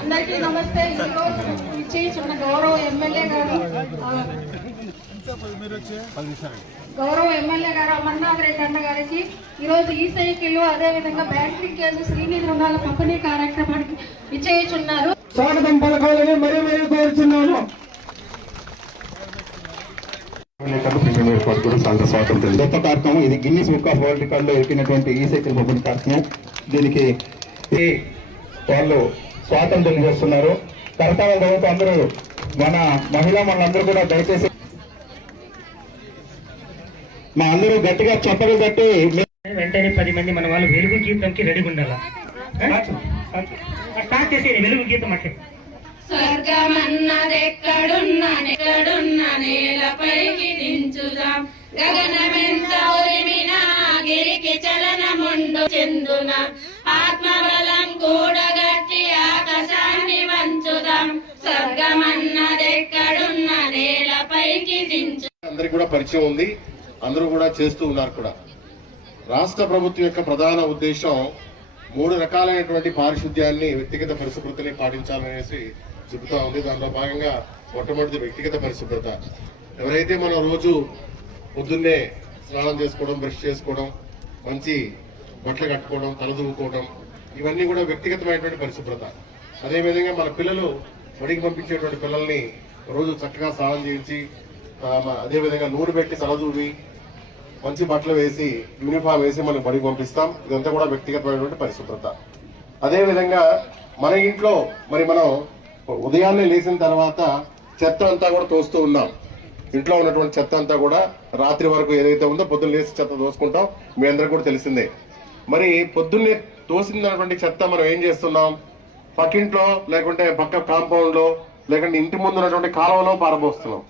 అందరికీ నమస్తే. ఈరోజు గౌరవ ఎమ్మెల్యే గారు అమర్నాథ్ రెడ్డి అన్న గారికి ఈరోజు ఈ సైకిల్ అదేవిధంగా బ్యాటరీ కేంద్ర శ్రీనిధి రుణాల పంపిణీ కార్యక్రమానికి విచ్చేయుచున్నారు. స్వాగతం పలకాలని మరీ కోరుచున్నాము. గొప్ప కార్యక్రమం ఇది. Guinness book of world record లో ఎక్కినటువంటి ఈ సైకిల్ పంపిణీ కార్యక్రమం. దీనికి వాళ్ళు స్వాతంత్రం చేస్తున్నారు. కర్తవ్య ప్రభుత్వం అందరూ మన మహిళా మనందరూ కూడా దయచేసి మా అందరూ గట్టిగా చెప్పలు కట్టి వెంటనే 10 మంది మన వాళ్ళు వెలుగు గీతంకి రెడీగా ఉండాలా. స్టార్ట్ చేసేది వెలుగు గీతం అంటే స్వర్గమన్నదెక్కడున్న నేలపైకి దించుదాం, గగనమెంత ఉరిమినా గిరికి చలనముండు చెందున, ఆత్మబలం కూడగట్టి ఆకాశాన్ని వంచుదాం, స్వర్గమన్నదెక్కడున్న నేలపైకి దించు. అందరికి కూడా పరిచయం ఉంది, అందరూ కూడా చేస్తూ ఉన్నారు కూడా. రాష్ట్ర ప్రభుత్వం యొక్క ప్రధాన ఉద్దేశం 3 రకాలైనటువంటి పారిశుద్ధ్యాన్ని, వ్యక్తిగత పరిశుభ్రతని పాటించాలనేసి చెబుతా ఉంది. దానిలో భాగంగా మొట్టమొదటి వ్యక్తిగత పరిశుభ్రత. ఎవరైతే మనం రోజు పొద్దున్నే స్నానం చేసుకోవడం, బ్రష్ చేసుకోవడం, మంచి బట్టలు కట్టుకోవడం, తలదూకోవడం, ఇవన్నీ కూడా వ్యక్తిగతమైనటువంటి పరిశుభ్రత. అదేవిధంగా మన పిల్లలు బడికి పంపించేటువంటి పిల్లల్ని రోజు చక్కగా స్నానం చేయించి, అదేవిధంగా నూనె పెట్టి తలదూవి మంచి బట్టలు వేసి యూనిఫామ్ వేసి మనం బడికి పంపిస్తాం. ఇదంతా కూడా వ్యక్తిగతమైనటువంటి పరిశుభ్రత. అదేవిధంగా మన ఇంట్లో మరి మనం ఉదయాన్నే లేచిన తర్వాత చెత్త అంతా కూడా తోస్తూ ఉన్నాం. ఇంట్లో ఉన్నటువంటి చెత్త అంతా కూడా రాత్రి వరకు ఏదైతే ఉందో పొద్దున్న లేచి చెత్త తోసుకుంటాం. మీ అందరికి కూడా తెలిసిందే. మరి పొద్దున్నే తోసినటువంటి చెత్త మనం ఏం చేస్తున్నాం? పక్కింట్లో లేకుంటే పక్క కాంపౌండ్ లో లేకుంటే ఇంటి ముందు ఉన్నటువంటి కాలువలో పారబోస్తున్నాం.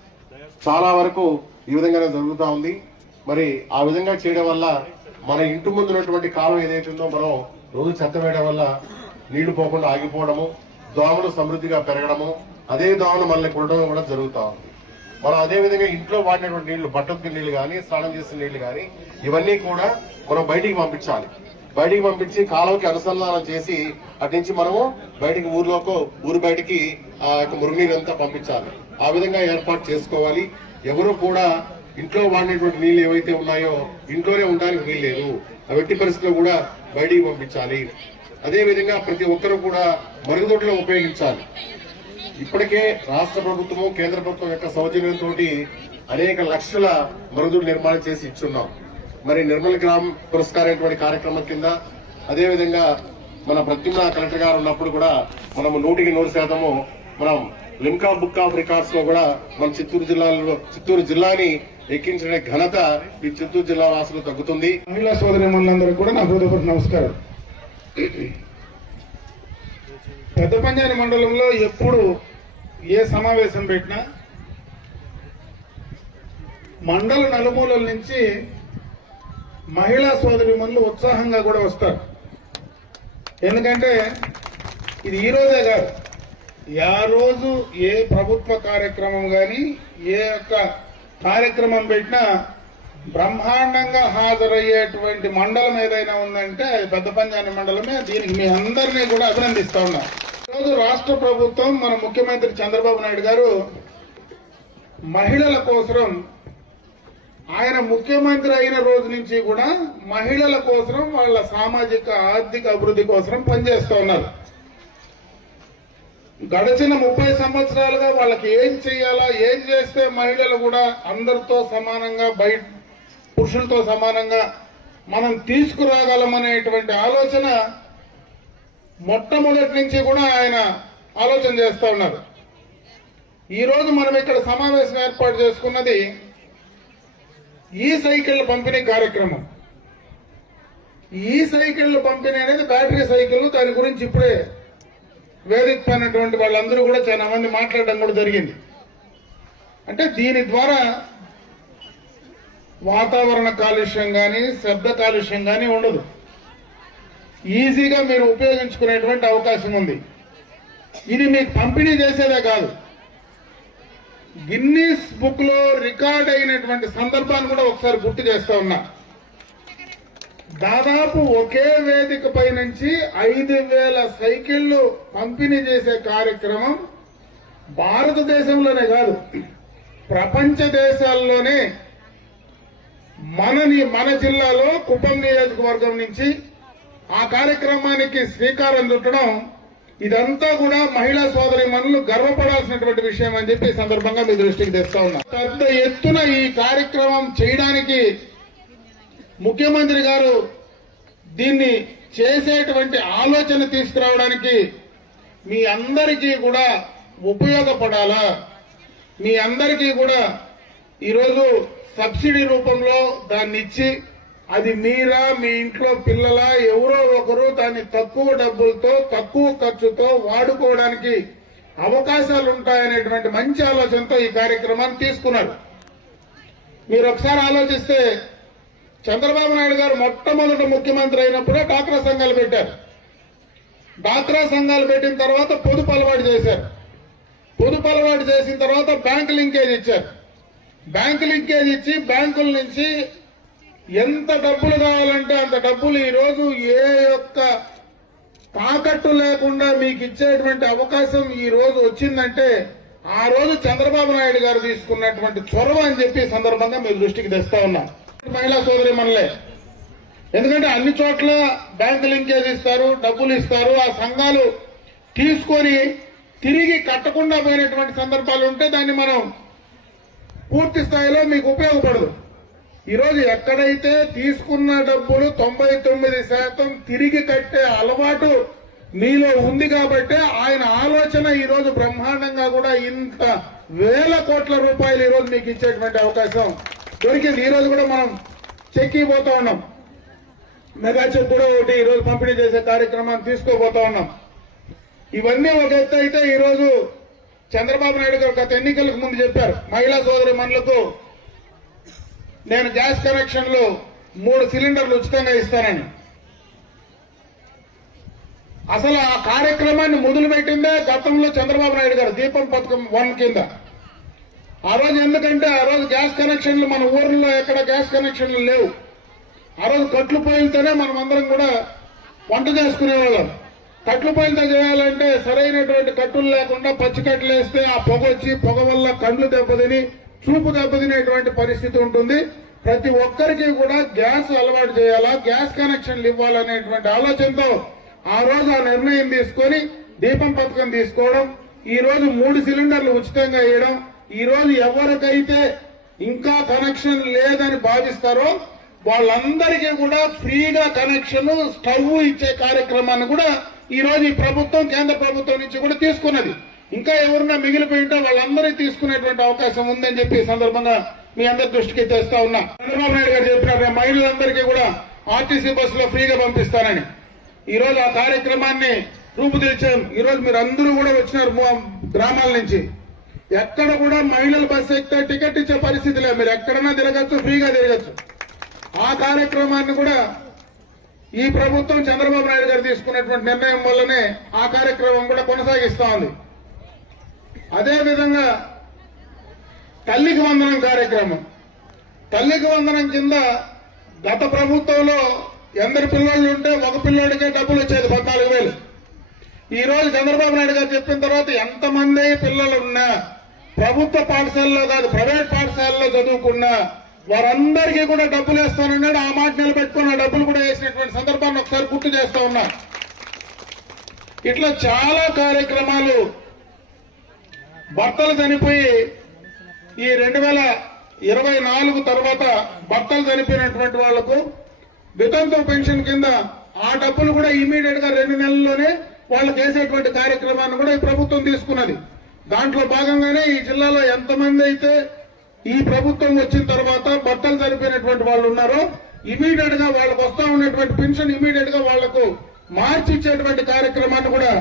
చాలా వరకు ఈ విధంగానే జరుగుతూ ఉంది. మరి ఆ విధంగా చేయడం వల్ల మన ఇంటి ముందు ఉన్నటువంటి కాలం ఏదైతే ఉందో మనం రోజు చెత్త వేయడం వల్ల నీళ్లు పోకుండా ఆగిపోవడము, దోమలు సమృద్ధిగా పెరగడము, అదే దోమలు మనల్ని కొట్టడం కూడా జరుగుతూ ఉంది. మనం అదేవిధంగా ఇంట్లో వాడినటువంటి నీళ్లు, బట్టకు నీళ్లు కానీ, స్నానం చేసిన నీళ్లు కానీ, ఇవన్నీ కూడా మనం బయటికి పంపించాలి. బయటికి పంపించి కాలువకి అనుసంధానం చేసి అటు నుంచి మనము బయటికి ఊరు బయటికి ఆ యొక్క మురుగునీరు అంతా పంపించాలి. ఆ విధంగా ఏర్పాటు చేసుకోవాలి. ఎవరు కూడా ఇంట్లో వాడినటువంటి నీళ్లు ఏవైతే ఉన్నాయో ఇంట్లోనే ఉండడానికి వీల్లేదు. ఆ వెట్టి పరిస్థితుల్లో కూడా బయటికి పంపించాలి. అదే విధంగా ప్రతి ఒక్కరూ కూడా మరుగుదొడ్లు ఉపయోగించాలి. ఇప్పటికే రాష్ట్ర ప్రభుత్వము కేంద్ర ప్రభుత్వం యొక్క సౌజన్యంతో అనేక లక్షల మరుగుదొడ్లు నిర్మాణం చేసి ఇచ్చున్నాం. మరి నిర్మల్ గ్రామ్ పురస్కార్ అనేటువంటి కార్యక్రమం కింద అదేవిధంగా మన ప్రత్యుమ్న కలెక్టర్ గారు ఉన్నప్పుడు కూడా మనము 100% మనం లిమ్కా బుక్ ఆఫ్ రికార్డ్స్ లో కూడా మన చిత్తూరు జిల్లాని ఎక్కించిన ఘనత ఈ చిత్తూరు జిల్లా వాసులు తగ్గుతుంది. మహిళా సోదరి మనులందరికీ కూడా నా హృదయపూర్వక నమస్కారం. పెద్దపంజాని మండలంలో ఎప్పుడు ఏ సమావేశం పెట్టినా మండల నలుమూలల నుంచి మహిళా సోదరి మనులు ఉత్సాహంగా కూడా వస్తారు. ఎందుకంటే ఇది ఈ రోజే కాదు, ఆ రోజు ఏ ప్రభుత్వ కార్యక్రమం కానీ ఏ యొక్క కార్యక్రమం పెట్టినా బ్రహ్మాండంగా హాజరయ్యేటువంటి మండలం ఏదైనా ఉందంటే అది పెద్దపంజాని మండలమే. దీనికి మీ అందరినీ కూడా అభినందిస్తా ఉన్నా. ఈరోజు రాష్ట్ర ప్రభుత్వం మన ముఖ్యమంత్రి చంద్రబాబు నాయుడు గారు మహిళల కోసం ఆయన ముఖ్యమంత్రి అయిన రోజు నుంచి కూడా మహిళల కోసం వాళ్ళ సామాజిక ఆర్థిక అభివృద్ధి కోసం పనిచేస్తూ ఉన్నారు. గడిచిన 30 సంవత్సరాలుగా వాళ్ళకి ఏం చేయాలా, ఏం చేస్తే మహిళలు కూడా అందరితో సమానంగా పురుషులతో సమానంగా మనం తీసుకురాగలమనేటువంటి ఆలోచన మొట్టమొదటి నుంచి కూడా ఆయన ఆలోచన చేస్తూ ఉన్నారు. ఈరోజు మనం ఇక్కడ సమావేశం ఏర్పాటు చేసుకున్నది ఈ సైకిళ్ల పంపిణీ కార్యక్రమం. ఈ సైకిళ్ల పంపిణీ అనేది బ్యాటరీ సైకిల్. దాని గురించి ఇప్పుడే వేదిక పైనటువంటి వాళ్ళందరూ కూడా చాలా మంది మాట్లాడడం కూడా జరిగింది. అంటే దీని ద్వారా వాతావరణ కాలుష్యం కానీ శబ్ద కాలుష్యం కానీ ఉండదు. ఈజీగా మీరు ఉపయోగించుకునేటువంటి అవకాశం ఉంది. ఇది మీకు పంపిణీ చేసేదే కాదు, గిన్నీస్ బుక్ లో రికార్డ్ అయినటువంటి సందర్భాన్ని కూడా ఒకసారి గుర్తు చేస్తా ఉన్నా. దాదాపు ఒకే వేదిక పై నుంచి 5,000 సైకిళ్లు పంపిణీ చేసే కార్యక్రమం భారతదేశంలోనే కాదు ప్రపంచ దేశాల్లోనే మన జిల్లాలో కుప్పం నియోజకవర్గం నుంచి ఆ కార్యక్రమానికి శ్రీకారం చుట్టడం ఇదంతా కూడా మహిళా సోదరి మనులు గర్వపడాల్సినటువంటి విషయం అని చెప్పి ఈ సందర్భంగా మీ దృష్టికి తెస్తా ఉన్నా. పెద్ద ఎత్తున ఈ కార్యక్రమం చేయడానికి ముఖ్యమంత్రి గారు దీన్ని చేసేటువంటి ఆలోచన తీసుకురావడానికి మీ అందరికీ కూడా ఉపయోగపడాలా, మీ అందరికీ కూడా ఈరోజు సబ్సిడీ రూపంలో దాన్ని ఇచ్చి అది మీరా మీ ఇంట్లో పిల్లలా ఎవరో ఒకరు దాన్ని తక్కువ డబ్బులతో తక్కువ ఖర్చుతో వాడుకోవడానికి అవకాశాలు ఉంటాయనేటువంటి మంచి ఆలోచనతో ఈ కార్యక్రమాన్ని తీసుకున్నారు. మీరు ఒకసారి ఆలోచిస్తే చంద్రబాబు నాయుడు గారు మొట్టమొదటి ముఖ్యమంత్రి అయినప్పుడే డాక్రా సంఘాలు పెట్టారు. డాక్రా సంఘాలు పెట్టిన తర్వాత పొదుపు అలవాటు చేశారు. పొదుపు అలవాటు చేసిన తర్వాత బ్యాంకు లింకేజ్ ఇచ్చారు. బ్యాంకు లింకేజ్ ఇచ్చి బ్యాంకుల నుంచి ఎంత డబ్బులు కావాలంటే అంత డబ్బులు ఈరోజు ఏ యొక్క తాకట్టు లేకుండా మీకు ఇచ్చేటువంటి అవకాశం ఈ రోజు వచ్చిందంటే ఆ రోజు చంద్రబాబు నాయుడు గారు తీసుకున్నటువంటి చొరవ అని చెప్పి సందర్భంగా మీ దృష్టికి తెస్తా ఉన్నా. మహిళా సోదరి మనలే, ఎందుకంటే అన్ని చోట్ల బ్యాంకు లింకేజ్ ఇస్తారు, డబ్బులు ఇస్తారు. ఆ సంఘాలు తీసుకొని తిరిగి కట్టకుండా పోయినటువంటి సందర్భాలు ఉంటే దాన్ని మనం పూర్తి స్థాయిలో మీకు ఉపయోగపడదు. ఈరోజు ఎక్కడైతే తీసుకున్న డబ్బులు 99% తిరిగి కట్టే అలవాటు మీలో ఉంది కాబట్టి ఆయన ఆలోచన ఈరోజు బ్రహ్మాండంగా కూడా ఇంత వేల కోట్ల రూపాయలు ఈరోజు మీకు ఇచ్చేటువంటి అవకాశం దొరికింది. ఈరోజు కూడా మనం చెక్ ఇవ్వబోతా ఉన్నాం. మెగా చెక్ కూడా ఒకటి ఈరోజు పంపిణీ చేసే కార్యక్రమాన్ని తీసుకోబోతా ఉన్నాం. ఇవన్నీ ఒక ఎత్తు అయితే ఈరోజు చంద్రబాబు నాయుడు గారు గత ఎన్నికలకు ముందు చెప్పారు మహిళా సోదరి మనులకు నేను గ్యాస్ కనెక్షన్లు 3 సిలిండర్లు ఉచితంగా ఇస్తానని. అసలు ఆ కార్యక్రమాన్ని మొదలుపెట్టిందే గతంలో చంద్రబాబు నాయుడు గారు దీపం పథకం 1 కింద. ఆ రోజు ఎందుకంటే ఆ రోజు గ్యాస్ కనెక్షన్లు మన ఊర్లో ఎక్కడ గ్యాస్ కనెక్షన్లు లేవు. ఆ రోజు కట్లు పొయ్యిలతోనే మనం అందరం కూడా వంట చేసుకునేవాళ్ళం. కట్లు పొయ్యిలతో చేయాలంటే సరైనటువంటి కట్టులు లేకుండా పచ్చి కట్టలు వేస్తే ఆ పొగ వచ్చి పొగ వల్ల కళ్ళు దెబ్బతిని చూపు దెబ్బతినేటువంటి పరిస్థితి ఉంటుంది. ప్రతి ఒక్కరికి కూడా గ్యాస్ అలవాటు చేయాలా, గ్యాస్ కనెక్షన్లు ఇవ్వాలనేటువంటి ఆలోచనతో ఆ రోజు ఆ నిర్ణయం తీసుకొని దీపం పథకం తీసుకోవడం, ఈ రోజు 3 సిలిండర్లు ఉచితంగా ఇవ్వడం, ఈ రోజు ఎవరికైతే ఇంకా కనెక్షన్ లేదని భావిస్తారో వాళ్ళందరికీ కూడా ఫ్రీగా కనెక్షన్ స్టవ్ ఇచ్చే కార్యక్రమాన్ని కూడా ఈ రోజు ఈ ప్రభుత్వం కేంద్ర ప్రభుత్వం నుంచి కూడా తీసుకున్నది. ఇంకా ఎవరన్నా మిగిలిపోయింటే వాళ్ళందరికీ తీసుకునేటువంటి అవకాశం ఉందని చెప్పి ఈ సందర్భంగా మీ అందరి దృష్టికి తెస్తా ఉన్నా. చంద్రబాబు నాయుడు గారు చెప్పినట్టు మహిళలందరికీ కూడా ఆర్టీసీ బస్సులో ఫ్రీగా పంపిస్తానని ఈ రోజు ఆ కార్యక్రమాన్ని రూపుదిల్చాం. ఈ రోజు మీరు అందరూ కూడా వచ్చినారు గ్రామాల నుంచి. ఎక్కడ కూడా మహిళలు బస్సు ఎక్కితే టికెట్ ఇచ్చే పరిస్థితి లేదు. మీరు ఎక్కడన్నా తిరగచ్చు, ఫ్రీగా తిరగచ్చు. ఆ కార్యక్రమాన్ని కూడా ఈ ప్రభుత్వం చంద్రబాబు నాయుడు గారు తీసుకున్నటువంటి నిర్ణయం వల్లనే ఆ కార్యక్రమం కూడా కొనసాగిస్తా ఉంది. అదేవిధంగా తల్లికి వందనం కార్యక్రమం, తల్లికి వందనం కింద గత ప్రభుత్వంలో ఎందరు పిల్లలు ఉంటే ఒక పిల్లోడికే డబ్బులు వచ్చేది 14,000. ఈ రోజు చంద్రబాబు నాయుడు గారు చెప్పిన తర్వాత ఎంతమంది పిల్లలు ఉన్నా ప్రభుత్వ పాఠశాలలో కాదు ప్రైవేట్ పాఠశాలలో చదువుకున్నా వారందరికీ కూడా డబ్బులు వేస్తానన్నాడు. ఆ మాట నిలబెట్టుకుని ఆ డబ్బులు కూడా వేసినటువంటి సందర్భాన్ని ఒకసారి గుర్తు చేస్తా ఉన్నా. ఇట్లా చాలా కార్యక్రమాలు. భర్తలు చనిపోయి ఈ 2024 తర్వాత భర్తలు చనిపోయినటువంటి వాళ్లకు వితంతు పెన్షన్ కింద ఆ డబ్బులు కూడా ఇమీడియట్ గా 2 నెలల్లోనే వాళ్ళకి వేసేటువంటి కార్యక్రమాన్ని కూడా ఈ ప్రభుత్వం తీసుకున్నది. దాంట్లో భాగంగానే ఈ జిల్లాలో ఎంతమంది అయితే ఈ ప్రభుత్వం వచ్చిన తర్వాత భర్తలు చనిపోయినటువంటి వాళ్ళు ఉన్నారో ఇమీడియట్ గా వాళ్ళకు వస్తా ఉన్నటువంటి పెన్షన్ ఇమీడియట్ గా వాళ్లకు మార్చి ఇచ్చేటువంటి కార్యక్రమాన్ని కూడా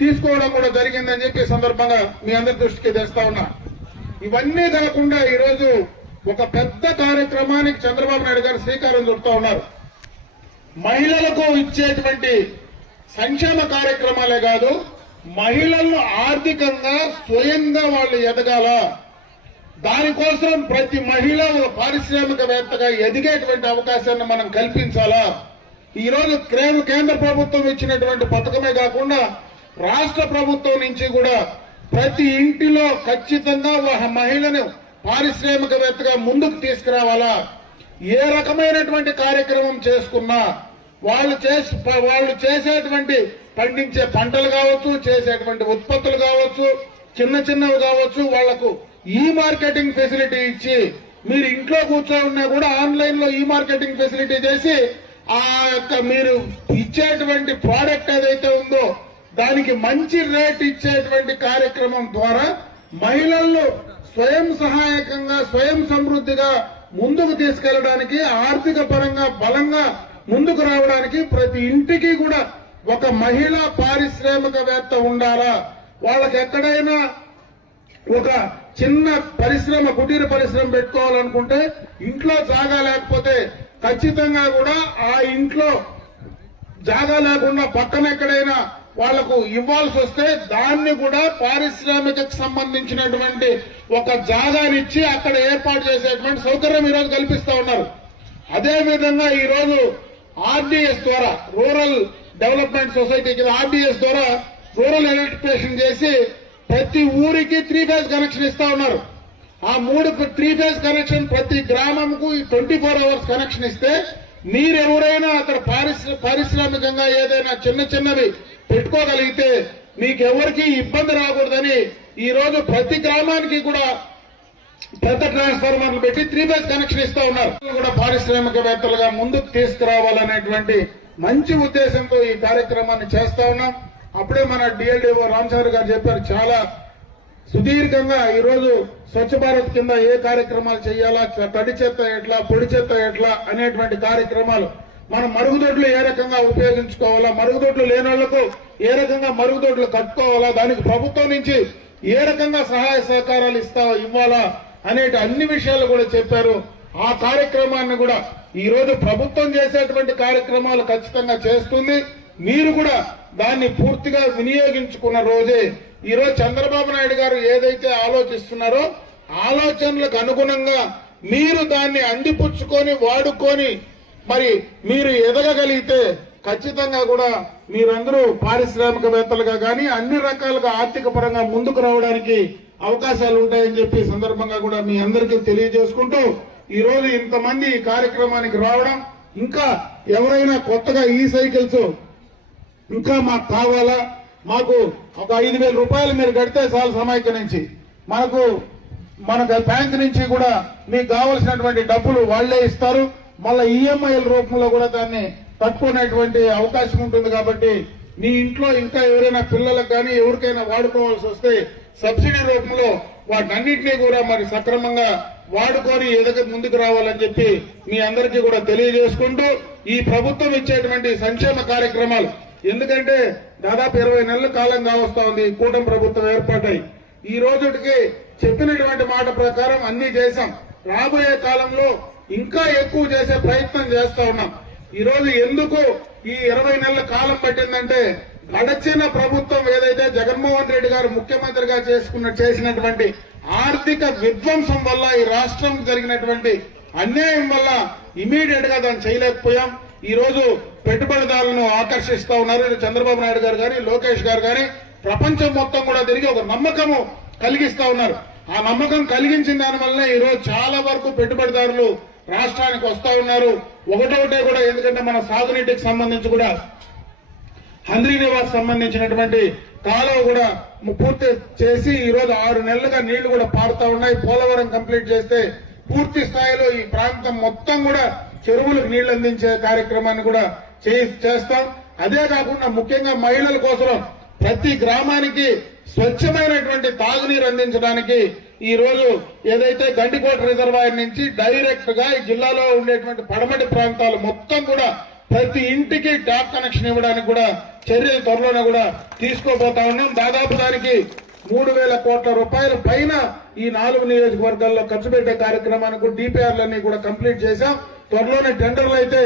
తీసుకోవడం కూడా జరిగిందని చెప్పి సందర్భంగా మీ అందరి దృష్టికి తెస్తా ఉన్నా. ఇవన్నీ కాకుండా ఈరోజు ఒక పెద్ద కార్యక్రమానికి చంద్రబాబు నాయుడు గారు శ్రీకారం చుడుతూ ఉన్నారు. మహిళలకు ఇచ్చేటువంటి సంక్షేమ కార్యక్రమాలే కాదు, మహిళలను ఆర్థికంగా స్వయంగా వాళ్ళు ఎదగాల, దానికోసం ప్రతి మహిళ పారిశ్రామికవేత్తగా ఎదిగేటువంటి అవకాశాన్ని మనం కల్పించాలా. ఈ రోజు కేంద్ర ప్రభుత్వం ఇచ్చినటువంటి పథకమే కాకుండా రాష్ట్ర ప్రభుత్వం నుంచి కూడా ప్రతి ఇంటిలో ఖచ్చితంగా ఒక మహిళను పారిశ్రామికవేత్తగా ముందుకు తీసుకురావాలా. ఏ రకమైనటువంటి కార్యక్రమం చేసుకున్నా వాళ్ళు చేసేటువంటి పండించే పంటలు కావచ్చు, చేసేటువంటి ఉత్పత్తులు కావచ్చు, చిన్న చిన్నవి కావచ్చు, వాళ్లకు ఈ మార్కెటింగ్ ఫెసిలిటీ ఇచ్చి మీరు ఇంట్లో కూర్చోన్నా కూడా ఆన్లైన్ లో ఈ మార్కెటింగ్ ఫెసిలిటీ చేసి ఆ యొక్క మీరు ఇచ్చేటువంటి ప్రోడక్ట్ ఏదైతే ఉందో దానికి మంచి రేట్ ఇచ్చేటువంటి కార్యక్రమం ద్వారా మహిళలను స్వయం సహాయకంగా స్వయం సమృద్ధిగా ముందుకు తీసుకెళ్లడానికి, ఆర్థిక పరంగా బలంగా ముందుకు రావడానికి ప్రతి ఇంటికి కూడా ఒక మహిళా పారిశ్రామికవేత్త ఉండాలా. వాళ్ళకి ఎక్కడైనా ఒక చిన్న పరిశ్రమ, కుటీర పరిశ్రమ పెట్టుకోవాలనుకుంటే ఇంట్లో జాగా లేకపోతే ఖచ్చితంగా కూడా ఆ ఇంట్లో జాగా లేకుండా పక్కన ఎక్కడైనా వాళ్లకు ఇవ్వాల్సి వస్తే దాన్ని కూడా పారిశ్రామికకు సంబంధించినటువంటి ఒక జాగానిచ్చి అక్కడ ఏర్పాటు చేసేటువంటి సౌకర్యం ఈరోజు కల్పిస్తా ఉన్నారు. అదేవిధంగా ఈరోజు ఆర్డీఎస్ ద్వారా రూరల్ డెవలప్మెంట్ సొసైటీకి ఆర్డీఎస్ ద్వారా రూరల్ ఎలక్ట్రిఫికేషన్ చేసి ప్రతి ఊరికి 3 ఫేజ్ కనెక్షన్ ఇస్తా ఉన్నారు. ఆ 3 ఫేజ్ కనెక్షన్ ప్రతి గ్రామంకు 24 అవర్స్ కనెక్షన్ ఇస్తే మీరెవరైనా అక్కడ పారిశ్రామికంగా ఏదైనా చిన్నవి పెట్టుకోగలిగితే మీకెవరికి ఇబ్బంది రాకూడదని ఈ రోజు ప్రతి గ్రామానికి కూడా పెద్ద ట్రాన్స్ఫార్మర్లు పెట్టి 3 ఫేజ్ కనెక్షన్ ఇస్తా ఉన్నారు. కూడా పారిశ్రామికవేత్తలుగా ముందుకు తీసుకురావాలనేటువంటి మంచి ఉద్దేశంతో ఈ కార్యక్రమాన్ని చేస్తా ఉన్నాం. అప్పుడే మన డిఎల్డిఓ రామచంద్ర గారు చెప్పారు, చాలా సుదీర్ఘంగా ఈ రోజు స్వచ్ఛ భారత్ కింద ఏ కార్యక్రమాలు చేయాలా, తడి చెత్త ఎట్లా, పొడి చెత్త ఎట్లా అనేటువంటి కార్యక్రమాలు, మనం మరుగుదొడ్లు ఏ రకంగా ఉపయోగించుకోవాలా, మరుగుదొడ్లు లేని వాళ్లకు ఏ రకంగా మరుగుదొడ్లు కట్టుకోవాలా, దానికి ప్రభుత్వం నుంచి ఏ రకంగా సహాయ సహకారాలు ఇవ్వాలా అనేటి అన్ని విషయాలు కూడా చెప్పారు. ఆ కార్యక్రమాన్ని కూడా ఈ రోజు ప్రభుత్వం చేసేటువంటి కార్యక్రమాలు ఖచ్చితంగా చేస్తుంది. మీరు కూడా దాన్ని పూర్తిగా వినియోగించుకున్న రోజే ఈ రోజు చంద్రబాబు నాయుడు గారు ఏదైతే ఆలోచిస్తున్నారో ఆలోచనలకు అనుగుణంగా మీరు దాన్ని అందిపుచ్చుకొని వాడుకొని మరి మీరు ఎదగగలిగితే ఖచ్చితంగా కూడా మీరందరూ పారిశ్రామికవేత్తలుగా కానీ అన్ని రకాలుగా ఆర్థిక పరంగా ముందుకు రావడానికి అవకాశాలు ఉంటాయని చెప్పి సందర్భంగా కూడా మీ అందరికీ తెలియజేసుకుంటూ ఈ రోజు ఇంతమంది ఈ కార్యక్రమానికి రావడం, ఇంకా ఎవరైనా కొత్తగా ఈ సైకిల్స్ ఇంకా మాకు కావాలా, మాకు ఒక 5,000 రూపాయలు మీరు కడితే చాలు సమైక్య నుంచి మనకు బ్యాంక్ నుంచి కూడా మీకు కావలసినటువంటి డబ్బులు వాళ్లే ఇస్తారు, మళ్ళీ ఈఎంఐల రూపంలో కూడా దాన్ని కట్టుకునేటువంటి అవకాశం ఉంటుంది. కాబట్టి మీ ఇంట్లో ఇంకా ఎవరైనా పిల్లలకు కానీ ఎవరికైనా వాడుకోవాల్సి వస్తే సబ్సిడీ రూపంలో వాటన్నింటినీ కూడా మరి సక్రమంగా వాడుకొని ముందుకు రావాలని చెప్పి మీ అందరికీ కూడా తెలియజేసుకుంటూ ఈ ప్రభుత్వం ఇచ్చేటువంటి సంక్షేమ కార్యక్రమాలు, ఎందుకంటే దాదాపు 20 నెలల కాలం కావస్తా ఉంది కూటమి ప్రభుత్వం ఏర్పాటై, ఈ రోజుకి చెప్పినటువంటి మాట ప్రకారం అన్ని చేశాం. రాబోయే కాలంలో ఇంకా ఎక్కువ చేసే ప్రయత్నం చేస్తా ఉన్నాం. ఈ రోజు ఎందుకు ఈ 20 నెలల కాలం పట్టిందంటే గడచిన ప్రభుత్వం ఏదైతే జగన్మోహన్ రెడ్డి గారు ముఖ్యమంత్రిగా చేసినటువంటి ఆర్థిక విధ్వంసం వల్ల ఈ రాష్ట్రం జరిగినటువంటి అన్యాయం వల్ల ఇమీడియట్ గా దాన్ని చేయలేకపోయాం. ఈ రోజు పెట్టుబడిదారులను ఆకర్షిస్తా ఉన్నారు చంద్రబాబు నాయుడు గారు కానీ లోకేష్ గారు కానీ, ప్రపంచం మొత్తం కూడా తిరిగి ఒక నమ్మకము కలిగిస్తా ఉన్నారు. ఆ నమ్మకం కలిగించిన దానివల్లనే ఈ రోజు చాలా వరకు పెట్టుబడిదారులు రాష్ట్రానికి వస్తా ఉన్నారు. ఒకటొకటే కూడా, ఎందుకంటే మన సాగునీటికి సంబంధించి కూడా హంద్రీ నివాస్ సంబంధించినటువంటి కాలువ కూడా పూర్తి చేసి ఈ రోజు 6 నెలలుగా నీళ్లు కూడా పారుతా ఉన్నాయి. పోలవరం కంప్లీట్ చేస్తే పూర్తి స్థాయిలో ఈ ప్రాంతం మొత్తం కూడా చెరువులకు నీళ్లు అందించే కార్యక్రమాన్ని కూడా చేస్తాం. అదే కాకుండా ముఖ్యంగా మహిళల కోసం ప్రతి గ్రామానికి స్వచ్ఛమైనటువంటి తాగునీరు అందించడానికి ఈ రోజు ఏదైతే గండికోట రిజర్వాయర్ నుంచి డైరెక్ట్ గా ఈ జిల్లాలో ఉండేటువంటి పడమటి ప్రాంతాలు మొత్తం కూడా ప్రతి ఇంటికి ట్యాప్ కనెక్షన్ ఇవ్వడానికి కూడా చర్యలు త్వరలోనే కూడా తీసుకోబోతా ఉన్నాం. దాదాపు దానికి 3,000 కోట్ల రూపాయల పైన ఈ 4 నియోజకవర్గాల్లో ఖర్చు పెట్టే కార్యక్రమానికి డిపిఆర్లన్నీ కూడా కంప్లీట్ చేశాం. త్వరలోనే టెండర్లు అయితే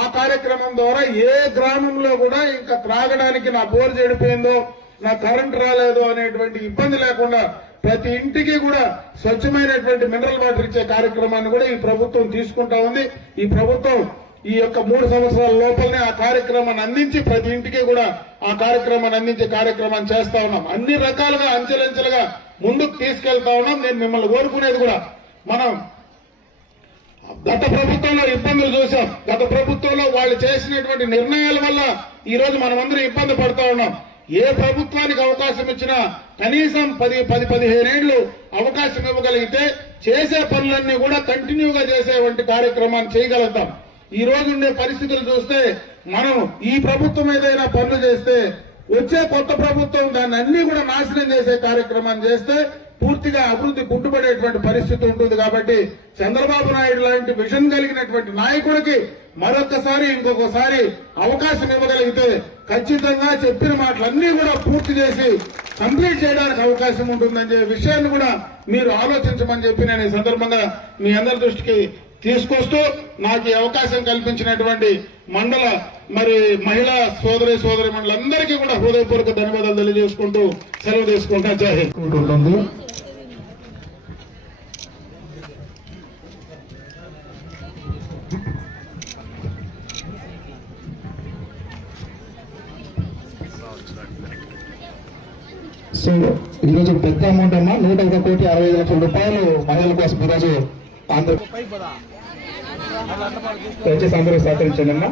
ఆ కార్యక్రమం ద్వారా ఏ గ్రామంలో కూడా ఇంకా త్రాగడానికి నా బోర్ చెడిపోయిందో, నా కరెంట్ రాలేదు అనేటువంటి ఇబ్బంది లేకుండా ప్రతి ఇంటికి కూడా స్వచ్ఛమైనటువంటి మినరల్ వాటర్ ఇచ్చే కార్యక్రమాన్ని కూడా ఈ ప్రభుత్వం తీసుకుంటా ఉంది. ఈ ప్రభుత్వం ఈ యొక్క 3 సంవత్సరాల లోపలనే ఆ కార్యక్రమాన్ని అందించి ప్రతి ఇంటికి కూడా ఆ కార్యక్రమాన్ని అందించే కార్యక్రమాన్ని చేస్తా ఉన్నాం. అన్ని రకాలుగా అంచెలంచెలుగా ముందుకు తీసుకెళ్తా ఉన్నాం. నేను మిమ్మల్ని కోరుకునేది కూడా, మనం గత ప్రభుత్వంలో ఇబ్బందులు చూసాం. గత ప్రభుత్వంలో వాళ్ళు చేసినటువంటి నిర్ణయాల వల్ల ఈ రోజు మనమందరం ఇబ్బంది పడతా ఉన్నాం. ఏ ప్రభుత్వానికి అవకాశం ఇచ్చినా కనీసం 10-15 ఏళ్లు అవకాశం ఇవ్వగలిగితే చేసే పనులన్నీ కూడా కంటిన్యూగా చేసేటువంటి కార్యక్రమాన్ని చేయగలుగుతాం. ఈ రోజు ఉండే పరిస్థితులు చూస్తే మనం ఈ ప్రభుత్వం ఏదైనా పనులు చేస్తే వచ్చే కొత్త ప్రభుత్వం దాన్ని అన్ని కూడా నాశనం చేసే కార్యక్రమాన్ని చేస్తే పూర్తిగా అభివృద్ధి కుంటుపడేటువంటి పరిస్థితి ఉంటుంది. కాబట్టి చంద్రబాబు నాయుడు లాంటి విజన్ కలిగినటువంటి నాయకుడికి మరొకసారి ఇంకొకసారి అవకాశం ఇవ్వగలిగితే ఖచ్చితంగా చెప్పిన మాటలన్నీ కూడా పూర్తి చేసి కంప్లీట్ చేయడానికి అవకాశం ఉంటుందనే విషయాన్ని కూడా మీరు ఆలోచించమని చెప్పి నేను ఈ సందర్భంగా మీ అందరి దృష్టికి తీసుకొస్తూ నాకు ఈ అవకాశం కల్పించినటువంటి మండల మహిళా సోదరి మండలందరికీ కూడా హృదయపూర్వక ధన్యవాదాలు తెలియజేసుకుంటూ సెలవు తీసుకుంటా. జై హింద్. ఉంటుంది సో ఈరోజు పెద్ద అమౌంట్ అమ్మా, 101,65,00,000 రూపాయలు మహిళల కోసం ఈరోజు దయచేసి అందరూ సహకరించండి అమ్మా.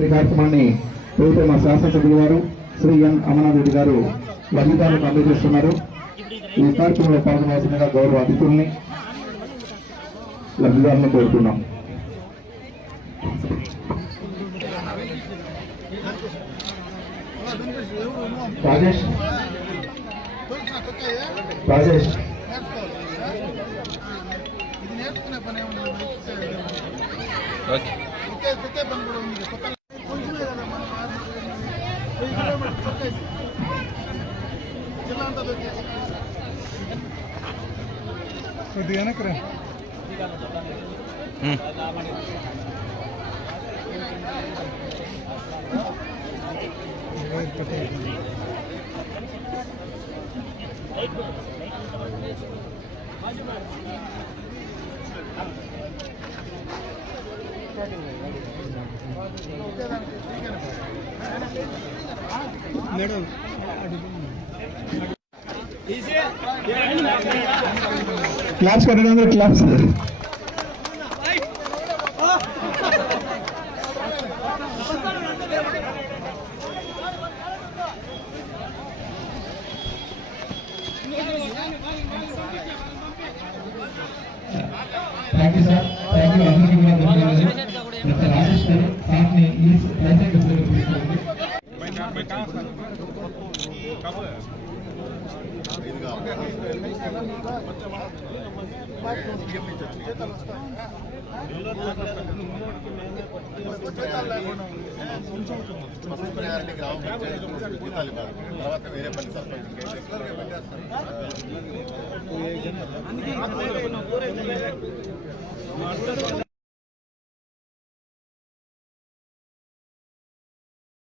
ఈ కార్యక్రమాన్ని ఏదైతే మా శాసనసభ్యులు గారు శ్రీ ఎన్ అమర్నాథ్ రెడ్డి గారు లబ్ధిదారులకు అందజేస్తున్నారు. ఈ కార్యక్రమంలో పాల్గొనవలసిందిగా గౌరవ అతిథుల్ని లబ్ధిదారులను కోరుతున్నాం. రాజేష్ కొద్దిగా క్లాప్స్ కొట్టడం అందరూ claps. Thank you sir, thank you. అందరికీ కూడా డాక్టర్ రాజేష్ గారు సార్ని ఈ లైసెన్స్ తీసుకురండి. గ్రామ పంచాయతీ జీతాలు ఇవ్వాలి, తర్వాత వేరే పని సర్పంచ్